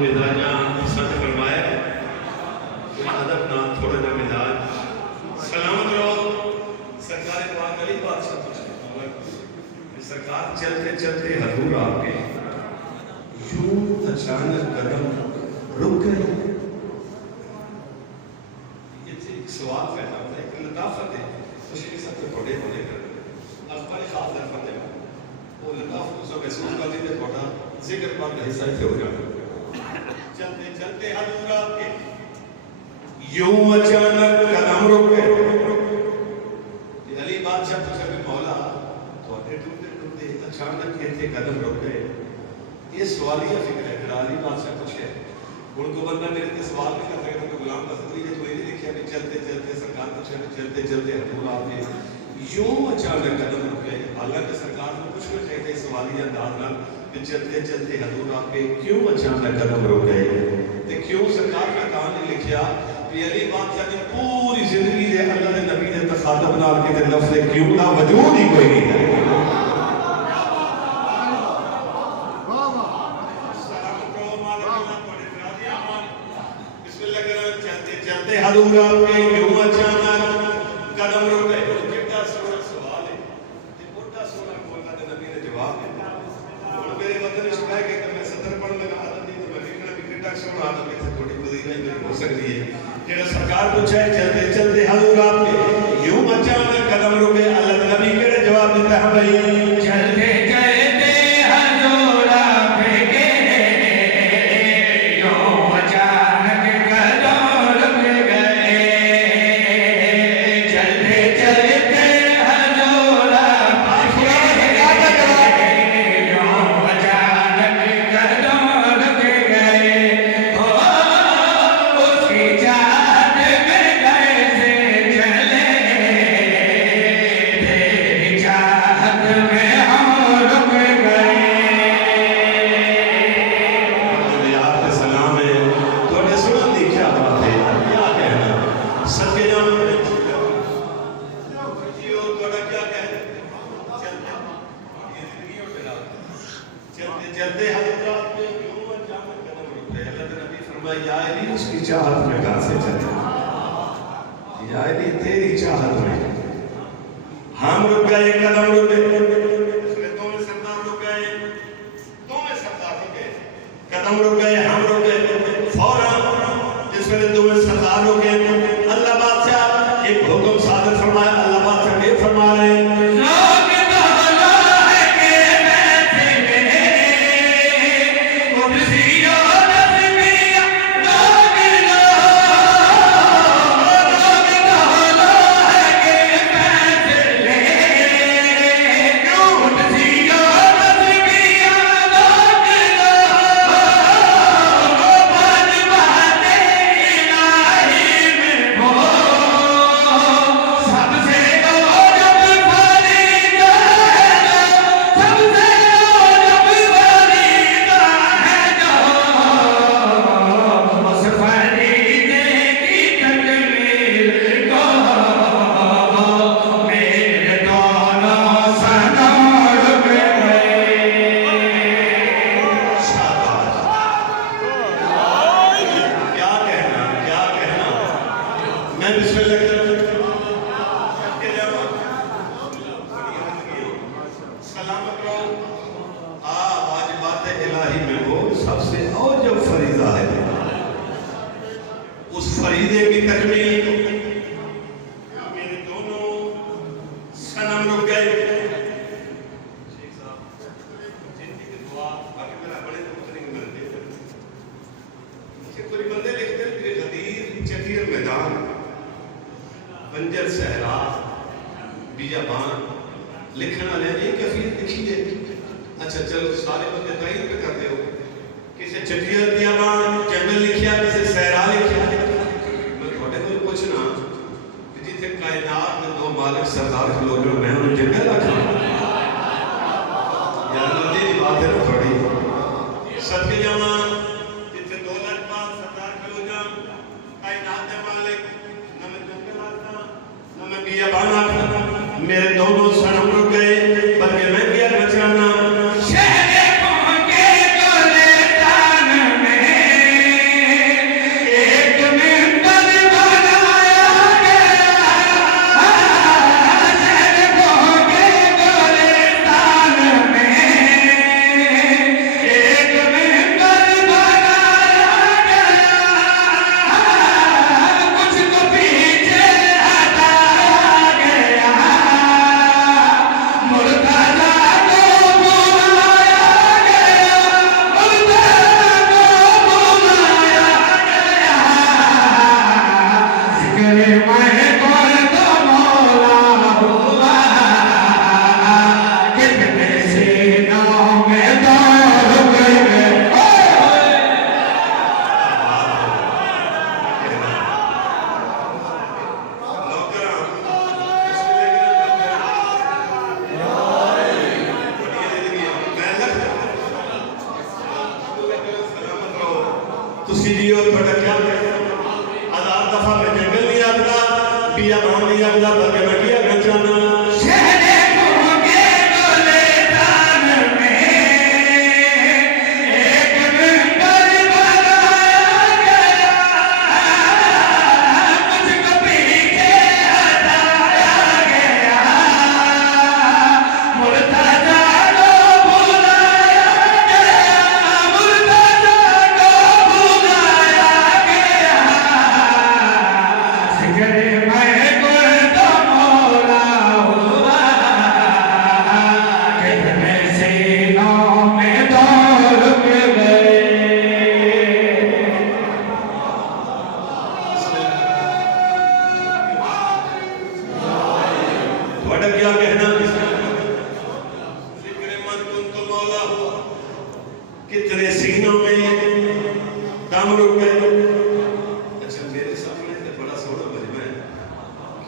मिजाजा सच फरमाया अदब ना थोड़ा ना मिजाज सलामत रहो सरकार पाक अली बादशाह सरकार चलते चलते हजूर आपके यूं अचानक कदम रुक गए। सवाल पैदा होता है, एक लताफत है उसके साथ थोड़े होने कर अखबार खास दरफत है वो लताफत उसको महसूस कर लेते थोड़ा जिक्र पर हिस्सा से हो जाता चलते चलते हजूर आपके यूं अचानक कदम रुक गए। अली बादशाह पूछा कि मौला थोड़े टूटते टूटते अचानक कैसे कदम रुक गए। ये सवालिया फिक्र है। अली बादशाह पूछे उनको बंदा मेरे से सवाल नहीं कर सकता कि गुलाम तस्वीर है तो ये लिखा कि चलते चलते सरकार पूछे चलते चलते हजूर आपने यूं अचानक कदम रुक गए। हालांकि सरकार को कुछ नहीं चाहिए सवालिया अंदाज ना कि चलते चलते हजूर आपके क्यों अचानक कदम रुक गए तो क्यों सरकार का काम नहीं लिखा कि अली बादशाह ने पूरी जिंदगी दे अल्लाह के नबी ने तखातब नाल के लफ्ज़ क्यों का वजूद ही कोई नहीं है। हजूर आपके यूं अचानक कदम रुक गए। कितना सोना सवाल है ते बड़ा सोना बोलना ते नबी ने जवाब दिया। हुन मेरे वतन च बह के मैं सतर पढ़ लगा आदत नहीं तो मैं लिखना भी कितना सोना आदत में थोड़ी गुज़ीरा ही हो सकती है। जेड़ा सरकार पूछा है चलते चलते हजूर आपके यूं अचानक कदम रुक गए। अल्लाह के नबी केड़े जवाब देता है भाई चलते चलते हजूर आपके यूं अचानक कदम तेरी चाहत में हम रुक गए कदम रुक गए। दोनों सरदार रुक गए कदम रुक गए हम रुक गए फौरन जिसमें दोनों सरदार रुक गए। अल्लाह बादशाह एक हुक्म सादर फरमाया। अल्लाह बादशाह ने फरमा रहे बंजर सहरा बियाबान लिखने वाले एक कफीर लिखिए। अच्छा चलो सारे बंदे तारीफ पे करते हो किसी चटिया बियाबान जंगल लिखिया किसी सहरा लिखिया। मैं थोड़े को पूछना कि जिथे कायनात में दो मालिक सरदार खलोगे मैं उन्हें जंगल आखा यार नदी की बात है ना थोड़ी सदके जावा जिथे दो लाख पास सरदार खलोगा कायनात के मालिक न मैं जंगल आखा न मैं बियाबान आखा। मेरे दोनों सनम रुक गए बल्कि मैं क्या बचाना शहर पहुंचे गोलेस्तान में तुसी जियो थोड़ा क्या हजार दफा मैं जंगल नहीं आता बिया बाम नहीं आता बल्कि मैं किया कर जाना क्या कहना जिक्र मन तुम तो मौला हुआ कितने सीनों में दम रुक गए। अच्छा मेरे सामने तो बड़ा सोहना मजमा है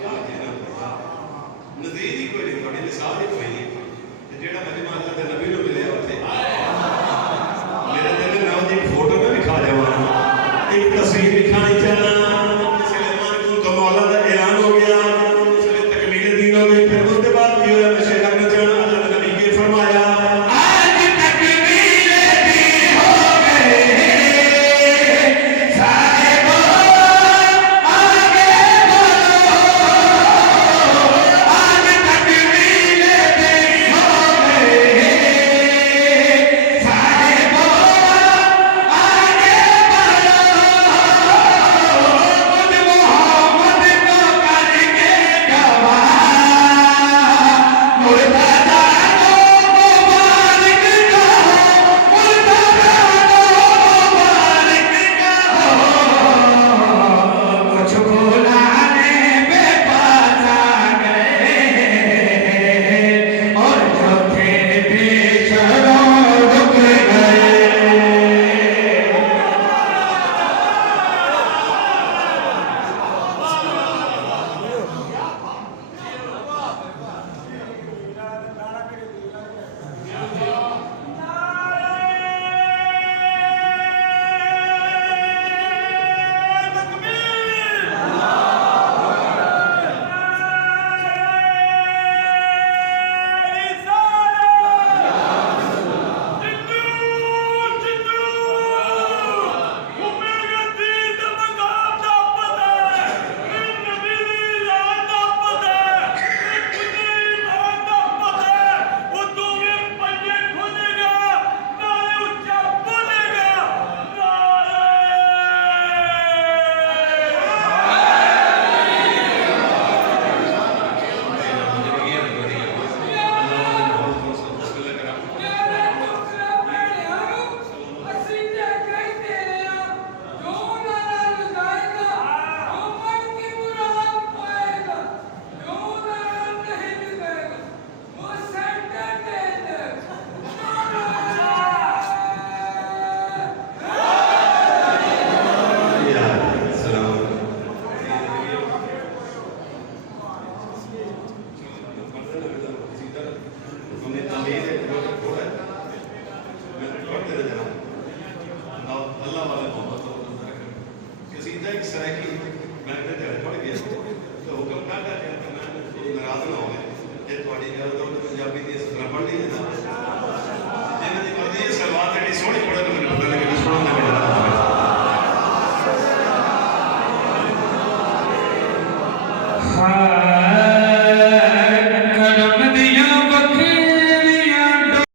क्या कहना पड़ा नज़ीर ही कोई नहीं थोड़ी मिसाल ही कोई नहीं जेड़ा मजमा अल्लाह के नबी को मिले होते मेरे दिल में नाम की फोटो में भी खा जावा एक तस्वीर दिखानी चाहना सुलेमान तुम तो मौला का ऐलान हो गया हाँ